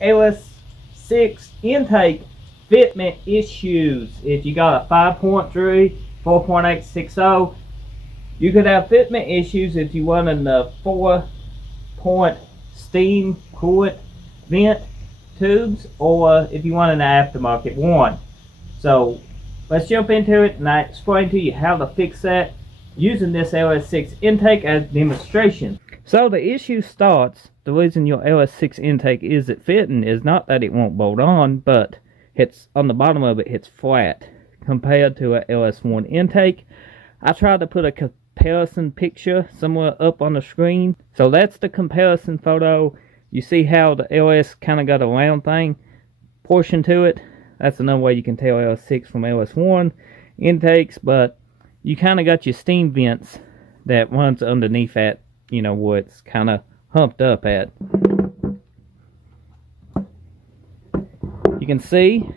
ls6 intake fitment issues. If you got a 5.3, 4.860, you could have fitment issues if you want in the 4-point steam coolant vent tubes, or if you want an aftermarket one. So let's jump into it and I explain to you how to fix that using this ls6 intake as a demonstration. So the issue starts, the reason your ls6 intake isn't fitting is not that it won't bolt on, but it's on the bottom of it, it's flat compared to a ls1 intake. I tried to put a comparison picture somewhere up on the screen. So that's the comparison photo. You see how the ls kind of got a round thing portion to it. That's another way you can tell ls6 from ls1 intakes, but you kind of got your steam vents that runs underneath that, you know, where it's kind of humped up at. You can see,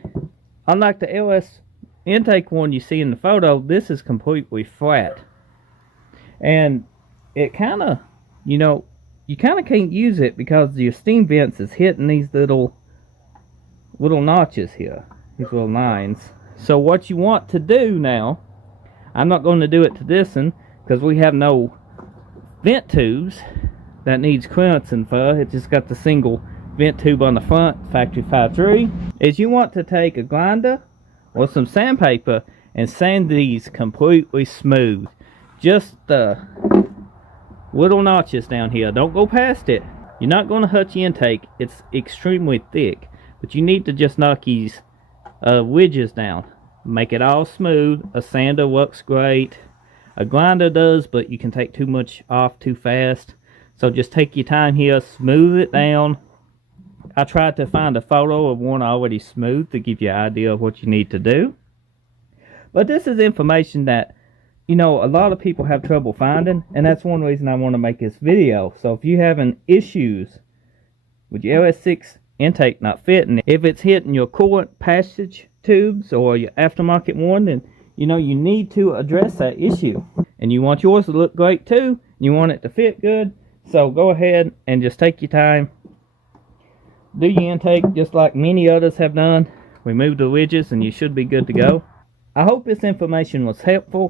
unlike the ls intake one you see in the photo, this is completely flat. And it kind of, you know, you kind of can't use it because your steam vents is hitting these little notches here, these little lines. So what you want to do now, I'm not going to do it to this one because we have no vent tubes that needs clearancing for. It just got the single vent tube on the front, factory 5.3. Is you want to take a grinder or some sandpaper and sand these completely smooth. Just the little notches down here. Don't go past it. You're not going to hurt your intake. It's extremely thick. But you need to just knock these wedges down. Make it all smooth. A sander works great. A grinder does, but you can take too much off too fast. So just take your time here. Smooth it down. I tried to find a photo of one already smooth to give you an idea of what you need to do. But this is information that, you know, a lot of people have trouble finding, and that's one reason I want to make this video. So if you're having issues with your ls6 intake not fitting, if it's hitting your coolant passage tubes or your aftermarket one, then you know you need to address that issue. And you want yours to look great too. You want it to fit good. So go ahead and just take your time. Do your intake just like many others have done. Remove the wedges and you should be good to go. I hope this information was helpful.